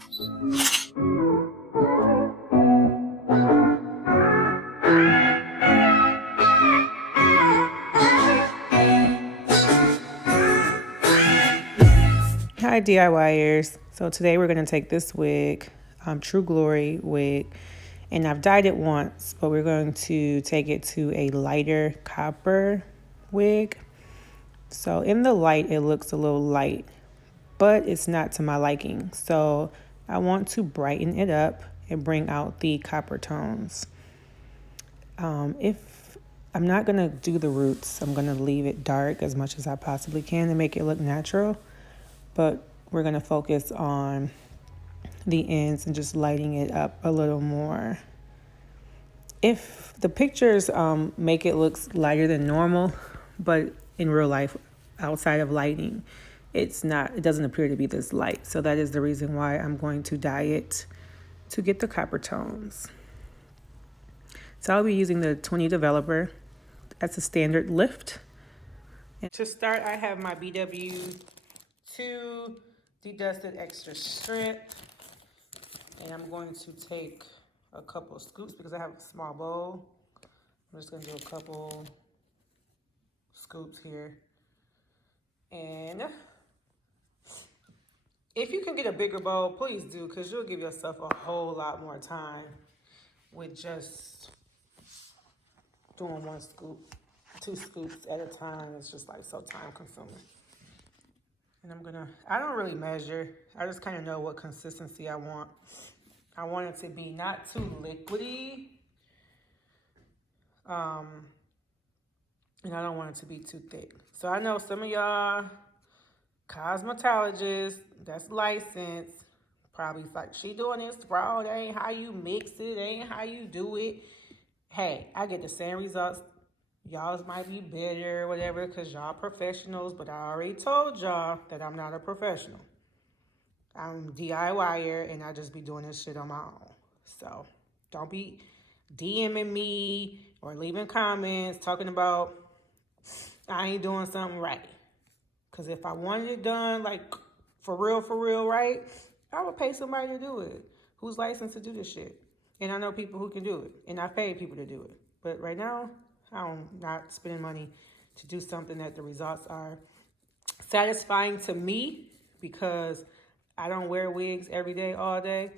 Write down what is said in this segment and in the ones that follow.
Hi DIYers. So today we're going to take this wig, True Glory wig, and I've dyed it once, but we're going to take it to a lighter copper wig. So in the light it looks a little light, but it's not to my liking. So I want to brighten it up and bring out the copper tones. If I'm not going to do the roots, I'm going to leave it dark as much as I possibly can to make it look natural. But we're going to focus on the ends and just lighting it up a little more. If the pictures make it look lighter than normal, but in real life, outside of lighting, it doesn't appear to be this light. So that is the reason why I'm going to dye it to get the copper tones. So I'll be using the 20 developer. That's a standard lift. And to start, I have my BW2 dedusted extra strength, and I'm going to take a couple of scoops because I have a small bowl. I'm just going to do a couple scoops here. And if you can get a bigger bowl, please do, because you'll give yourself a whole lot more time with just doing one scoop. 2 scoops at a time. It's just like so time consuming. And I don't really measure. I just kind of know what consistency I want. I want it to be not too liquidy. And I don't want it to be too thick. So I know some of y'all cosmetologists that's licensed probably like, she doing this raw. That ain't how you mix it. That ain't how you do it. Hey, I get the same results. Y'all's might be better or whatever because y'all professionals, but I already told y'all that I'm not a professional. I'm a DIYer and I just be doing this shit on my own. So don't be DMing me or leaving comments talking about I ain't doing something right. Because if I wanted it done like for real right, I would pay somebody to do it who's licensed to do this shit. And I know people who can do it, and I pay people to do it. But right now, I'm not spending money to do something that the results are satisfying to me because I don't wear wigs every day, all day.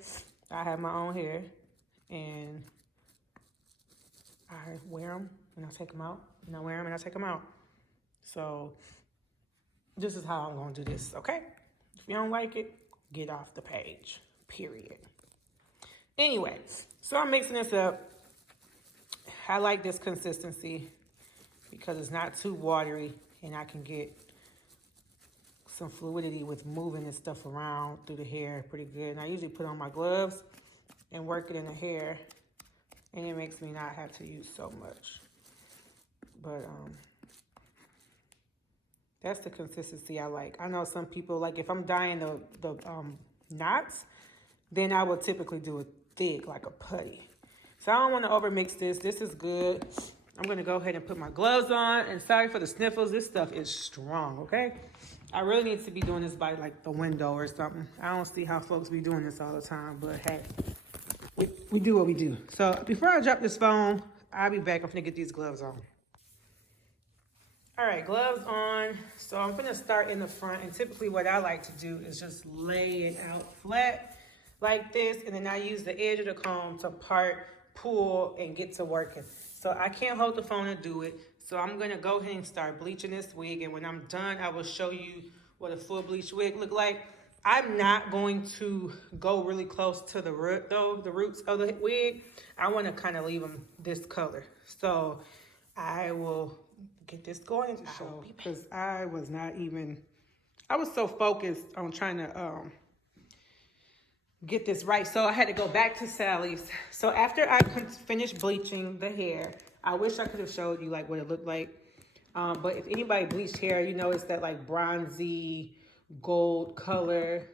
I have my own hair, and I wear them and I take them out, and I wear them and I take them out. So this is how I'm going to do this, okay? If you don't like it, get off the page, period. Anyway, so I'm mixing this up. I like this consistency because it's not too watery and I can get some fluidity with moving this stuff around through the hair pretty good. And I usually put on my gloves and work it in the hair, and it makes me not have to use so much. But that's the consistency I like. I know some people, like if I'm dyeing the knots, then I would typically do it thick, like a putty. So I don't want to overmix this. This is good. I'm going to go ahead and put my gloves on. And sorry for the sniffles. This stuff is strong, okay? I really need to be doing this by like the window or something. I don't see how folks be doing this all the time. But hey, we do what we do. So before I drop this phone, I'll be back. I'm going to get these gloves on. All right, gloves on. So I'm going to start in the front. And typically what I like to do is just lay it out flat like this. And then I use the edge of the comb to part, pull, and get to working. So I can't hold the phone and do it. So I'm going to go ahead and start bleaching this wig. And when I'm done, I will show you what a full bleach wig look like. I'm not going to go really close to the root, though, the roots of the wig. I want to kind of leave them this color. So I will get this going to show because I was so focused on trying to get this right. So I had to go back to Sally's. So after I finished bleaching the hair, I wish I could have showed you like what it looked like. But if anybody bleached hair, you know it's that like bronzy gold color.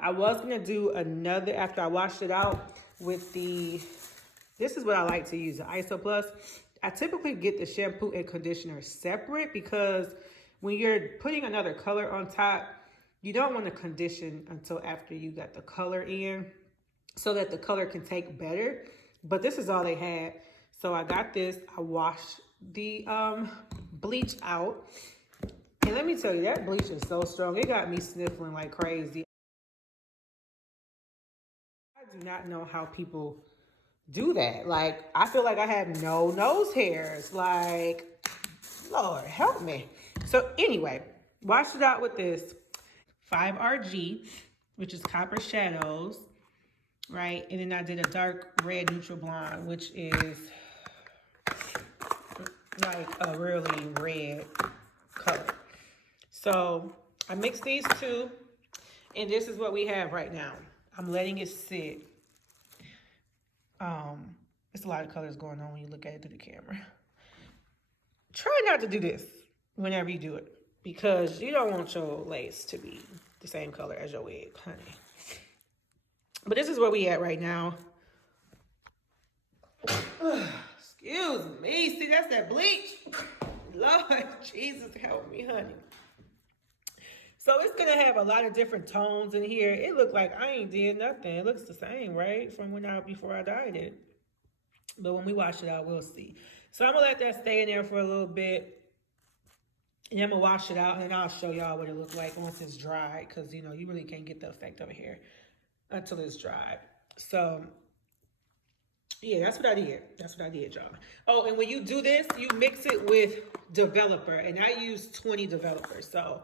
I was gonna do another after I washed it out with this is what I like to use, the Isoplus. I typically get the shampoo and conditioner separate because when you're putting another color on top, you don't want to condition until after you got the color in so that the color can take better. But this is all they had. So I got this. I washed the bleach out. And let me tell you, that bleach is so strong. It got me sniffling like crazy. I do not know how people do that. Like, I feel like I have no nose hairs. Like, Lord, help me. So anyway, washed it out with this 5RG, which is Copper Shadows, right? And then I did a dark red neutral blonde, which is like a really red color. So I mixed these two, and this is what we have right now. I'm letting it sit. It's a lot of colors going on when you look at it through the camera. Try not to do this whenever you do it, because you don't want your lace to be the same color as your wig, honey. But this is where we at right now. Excuse me. See, that's that bleach. Lord Jesus, help me, honey. So it's going to have a lot of different tones in here. It looked like I ain't did nothing. It looks the same, right? From before I dyed it. But when we wash it out, we'll see. So I'm going to let that stay in there for a little bit. And I'm going to wash it out, and then I'll show y'all what it looks like once it's dry. Because, you know, you really can't get the effect of it here until it's dry. So, yeah, that's what I did. That's what I did, y'all. Oh, and when you do this, you mix it with developer. And I use 20 developers. So,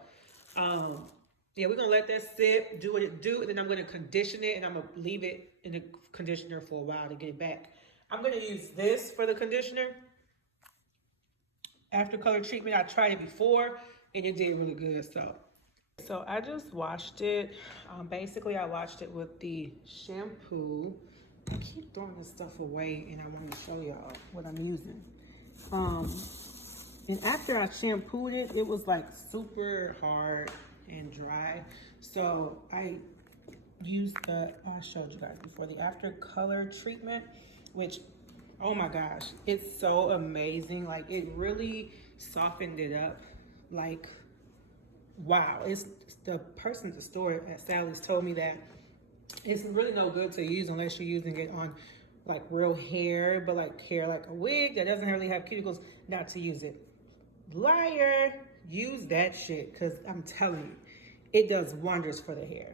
yeah, we're going to let that sit, do what it do. And then I'm going to condition it, and I'm going to leave it in the conditioner for a while to get it back. I'm going to use this for the conditioner. After color treatment, I tried it before, and it did really good. So I just washed it. Basically, I washed it with the shampoo. I keep throwing this stuff away, and I want to show y'all what I'm using. And after I shampooed it, it was like super hard and dry. So I used I showed you guys before, the after color treatment, which, oh my gosh, it's so amazing. Like, it really softened it up. Like, wow. It's the person at the store at Sally's told me that it's really no good to use unless you're using it on like real hair, but like hair like a wig that doesn't really have cuticles, not to use it. Liar. Use that shit, because I'm telling you, it does wonders for the hair.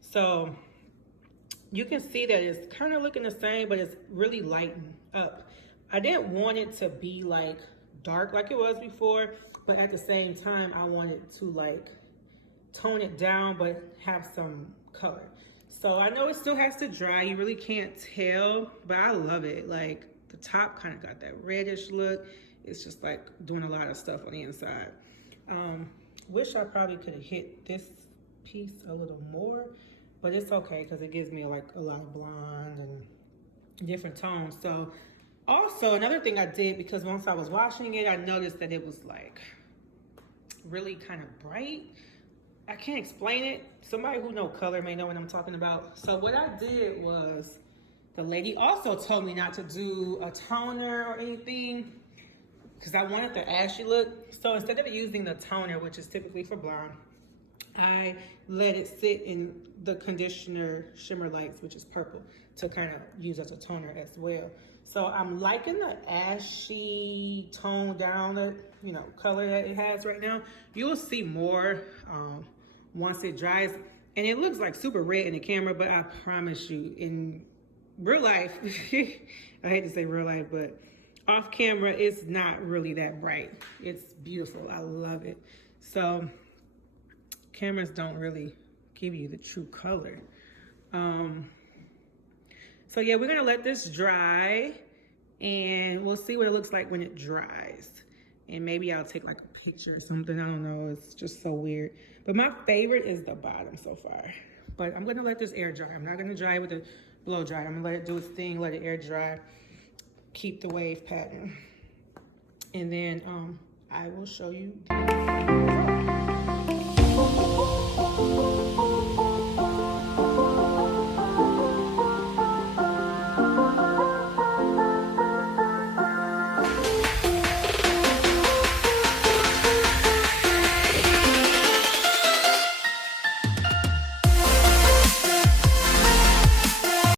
So you can see that it's kind of looking the same, but it's really lightened up. I didn't want it to be like dark like it was before, but at the same time, I wanted to like tone it down, but have some color. So I know it still has to dry. You really can't tell, but I love it. Like, the top kind of got that reddish look. It's just like doing a lot of stuff on the inside. Wish I probably could have hit this piece a little more, but it's okay because it gives me like a lot of blonde and different tones. So also another thing I did, because once I was washing it, I noticed that it was like really kind of bright. I can't explain it. Somebody who knows color may know what I'm talking about. So what I did was, the lady also told me not to do a toner or anything because I wanted the ashy look. So instead of using the toner, which is typically for blonde, I let it sit in the conditioner Shimmer Lights, which is purple, to kind of use as a toner as well. So I'm liking the ashy tone down, color that it has right now. You will see more once it dries. And it looks like super red in the camera, but I promise you, in real life, I hate to say real life, but off camera, it's not really that bright. It's beautiful. I love it. So cameras don't really give you the true color. So yeah, we're gonna let this dry, and we'll see what it looks like when it dries. And maybe I'll take like a picture or something. I don't know. It's just so weird. But my favorite is the bottom so far. But I'm gonna let this air dry. I'm not gonna dry it with a blow dry. I'm gonna let it do its thing, let it air dry, keep the wave pattern. And then I will show you the